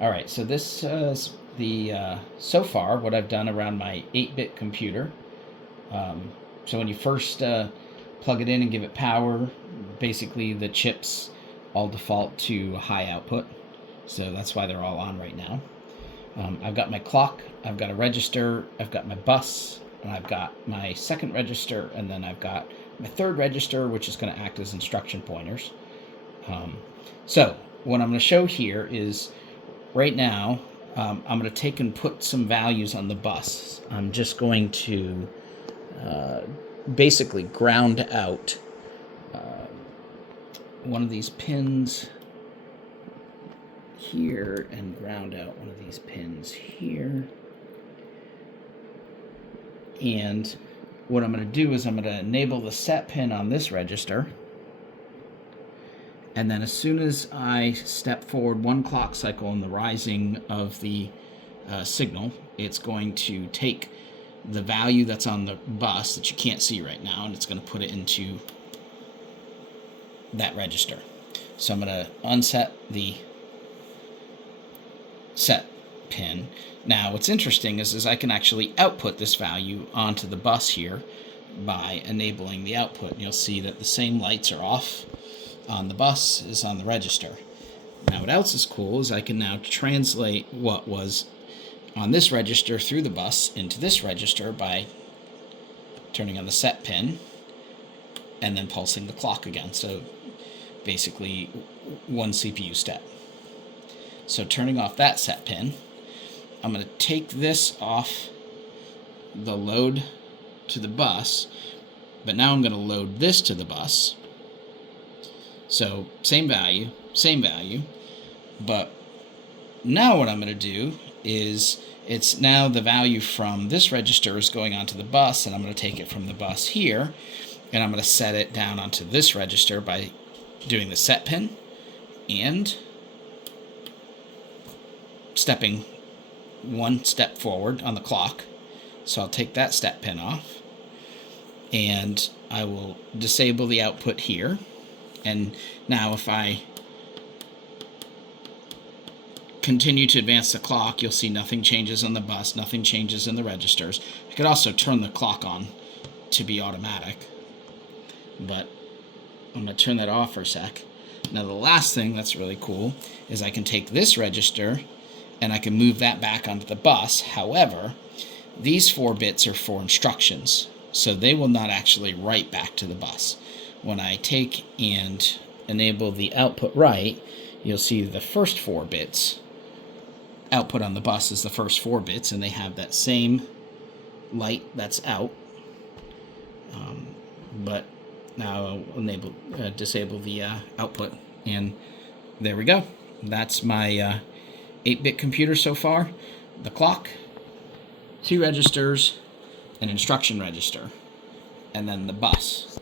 All right, so this is the so far what I've done around my 8-bit computer. So when you first plug it in and give it power, basically the chips all default to high output. So that's why they're all on right now. I've got my clock, I've got a register, I've got my bus, and I've got my second register, and then I've got my third register, which is going to act as instruction pointers. So what I'm going to show here is right now, I'm going to take and put some values on the bus. I'm just going to basically ground out one of these pins here and ground out one of these pins here. And what I'm going to do is I'm going to enable the set pin on this register. And then as soon as I step forward one clock cycle in the rising of the signal, it's going to take the value that's on the bus that you can't see right now, and it's going to put it into that register. So I'm going to unset the set pin. Now what's interesting is I can actually output this value onto the bus here by enabling the output. And you'll see that the same lights are off on the bus as on the register. Now what else is cool is I can now translate what was on this register through the bus into this register by turning on the set pin and then pulsing the clock again. So basically one CPU step. So turning off that set pin, I'm going to take this off the load to the bus, but now I'm going to load this to the bus. So same value, but now what I'm going to do is it's now the value from this register is going onto the bus, and I'm going to take it from the bus here, and I'm going to set it down onto this register by doing the set pin and stepping one step forward on the clock. So I'll take that step pin off, and I will disable the output here. And now if I continue to advance the clock, you'll see nothing changes on the bus, nothing changes in the registers. I could also turn the clock on to be automatic, but I'm going to turn that off for a sec. Now the last thing that's really cool is I can take this register and I can move that back onto the bus. However, these 4 bits are for instructions, so they will not actually write back to the bus. When I take and enable the output write, you'll see the first 4 bits output on the bus is the first 4 bits, and they have that same light that's out. But now I'll disable the output, and there we go. That's my 8-bit computer so far. The clock, 2 registers, an instruction register, and then the bus.